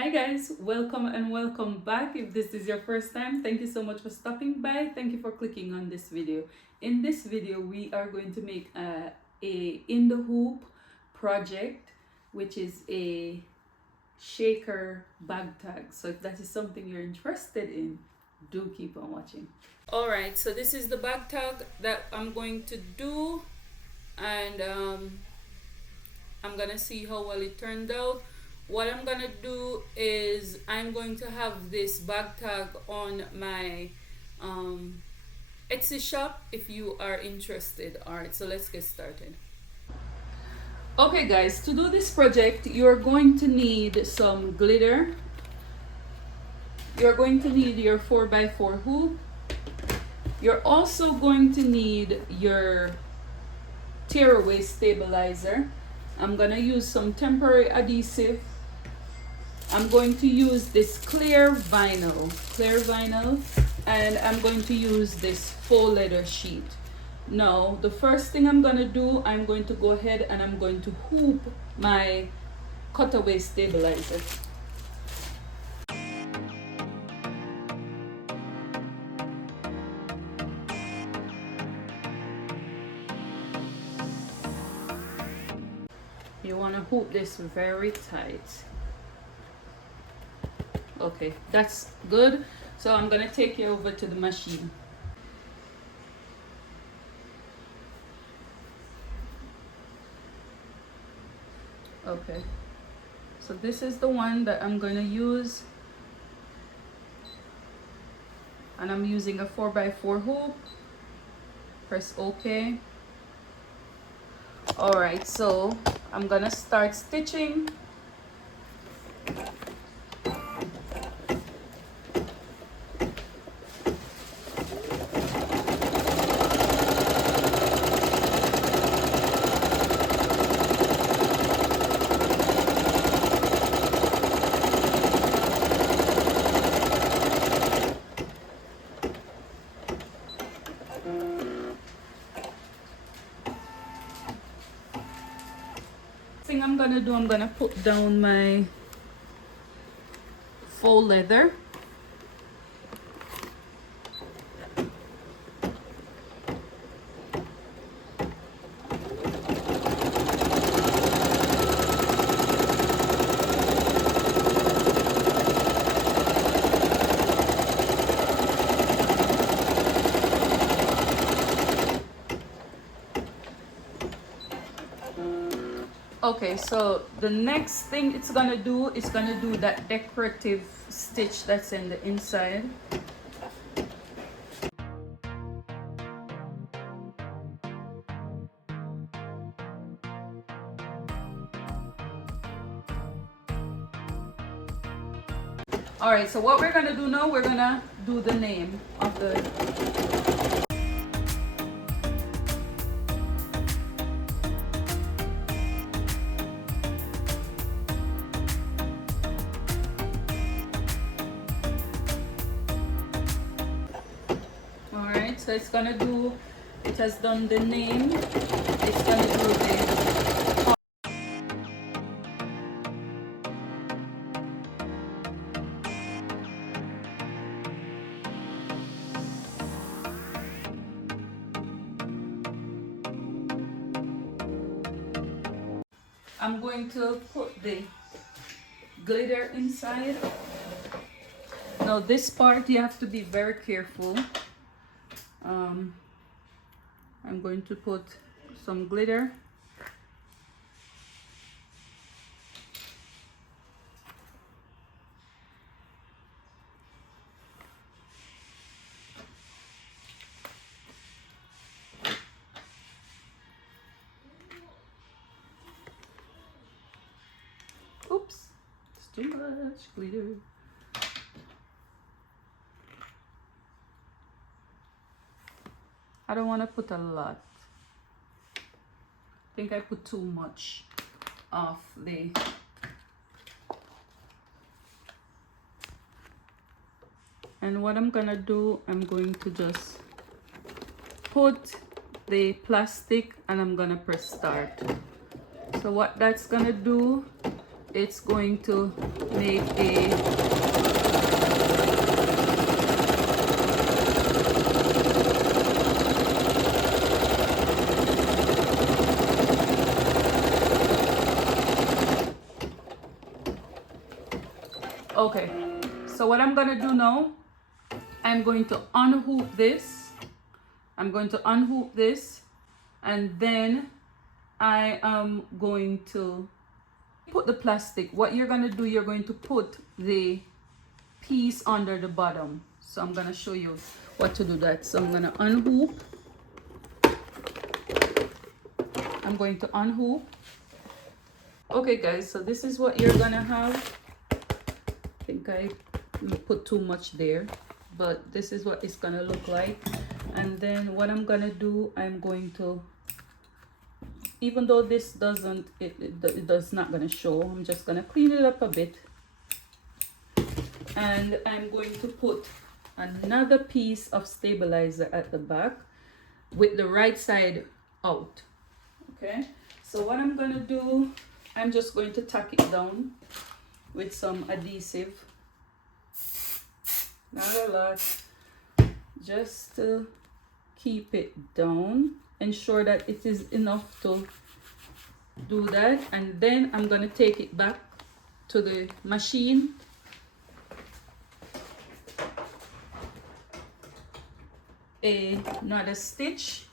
Hi guys, welcome and welcome back. If this is your first time, thank you so much for stopping by. Thank you for clicking on this video. In this video, we are going to make a in the hoop project, which is a shaker bag tag. So if that is something you're interested in, do keep on watching. All right, so this is the bag tag that I'm going to do, and I'm gonna see how well it turned out. What I'm gonna do is I'm going to have this bag tag on my Etsy shop if you are interested. Alright, so let's get started. Okay guys, to do this project you're going to need some glitter. You're going to need your 4x4 hoop. You're also going to need your tearaway stabilizer. I'm gonna use some temporary adhesive. I'm going to use this clear vinyl, and I'm going to use this faux leather sheet. Now, the first thing I'm gonna do, I'm going to go ahead and I'm going to hoop my cutaway stabilizer. You wanna hoop this very tight. Okay, that's good. So I'm gonna take you over to the machine. Okay, so this is the one that I'm gonna use, and I'm using a 4x4 hoop. Press OK. Alright, so I'm gonna start stitching. Thing I'm gonna do, I'm gonna put down my faux leather. Okay, so the next thing it's gonna do is gonna do that decorative stitch that's in the inside. All right, so what we're gonna do now, we're gonna do the name of the so it's gonna do, it has done the name, it's gonna do the I'm going to put the glitter inside. Now this part you have to be very careful. I'm going to put some glitter. Oops, it's too much glitter. I don't want to put a lot. I think I put too much of the and what I'm gonna do, I'm going to just put the plastic and I'm gonna press start. So what that's gonna do, it's going to make a okay. So what I'm gonna do now, I'm going to unhoop this. I'm going to unhoop this, and then I am going to put the plastic. What you're going to do, you're going to put the piece under the bottom. So I'm going to show you what to do that. So I'm going to unhoop. I'm going to unhoop. Okay guys, so this is what you're going to have. I think I put too much there, but this is what it's going to look like. And then what I'm going to do, I'm going to, even though this doesn't, it does not going to show, I'm just going to clean it up a bit. And I'm going to put another piece of stabilizer at the back with the right side out. Okay, so what I'm going to do, I'm just going to tack it down with some adhesive. Not a lot, just to keep it down. Ensure that it is enough to do that, and then I'm going to take it back to the machine. Another stitch.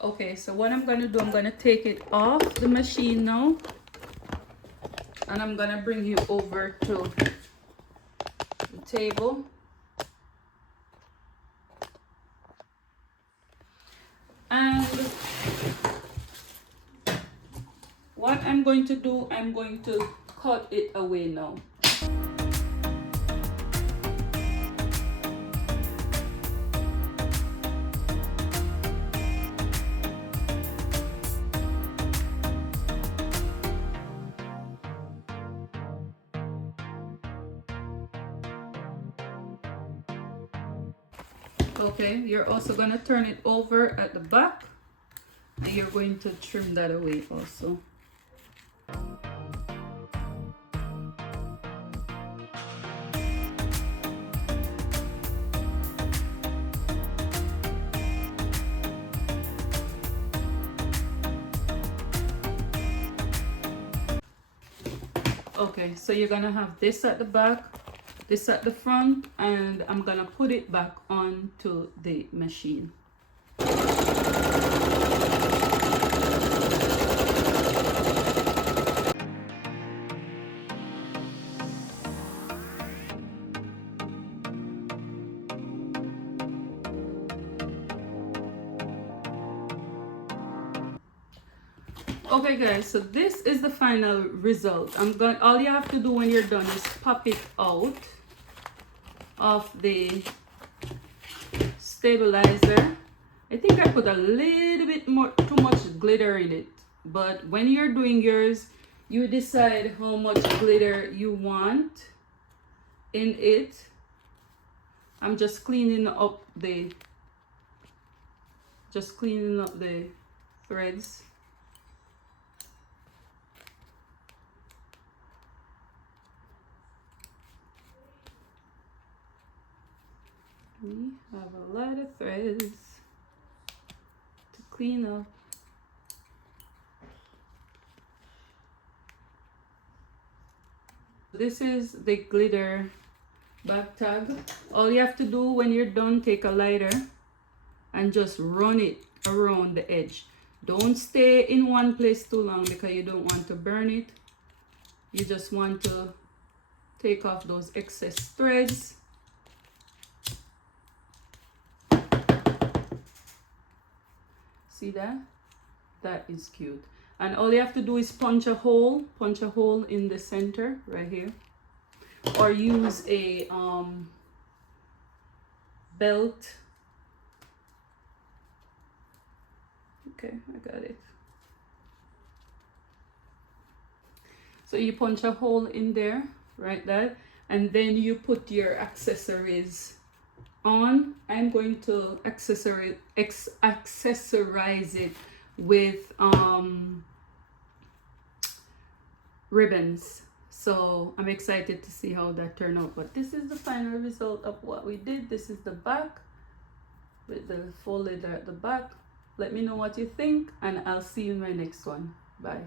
Okay, so what I'm going to do, I'm going to take it off the machine now, and I'm going to bring you over to the table. And what I'm going to do, I'm going to cut it away now. Okay, you're also going to turn it over at the back, and you're going to trim that away also. Okay, so you're going to have this at the back, this at the front, and I'm gonna put it back onto the machine. Okay guys, so this is the final result. All you have to do when you're done is pop it out of the stabilizer. I think I put a little bit too much glitter in it, but when you're doing yours, you decide how much glitter you want in it. I'm just cleaning up the threads. We have a lot of threads to clean up. This is the glitter back tag. All you have to do when you're done, take a lighter and just run it around the edge. Don't stay in one place too long because you don't want to burn it. You just want to take off those excess threads. See that? That is cute. And all you have to do is punch a hole in the center right here, or use a belt. Okay, I got it. So you punch a hole in there, right there, and then you put your accessories on. I'm going to accessorize it with ribbons. So I'm excited to see how that turned out. But this is the final result of what we did. This is the back with the folded at the back. Let me know what you think, and I'll see you in my next one. Bye.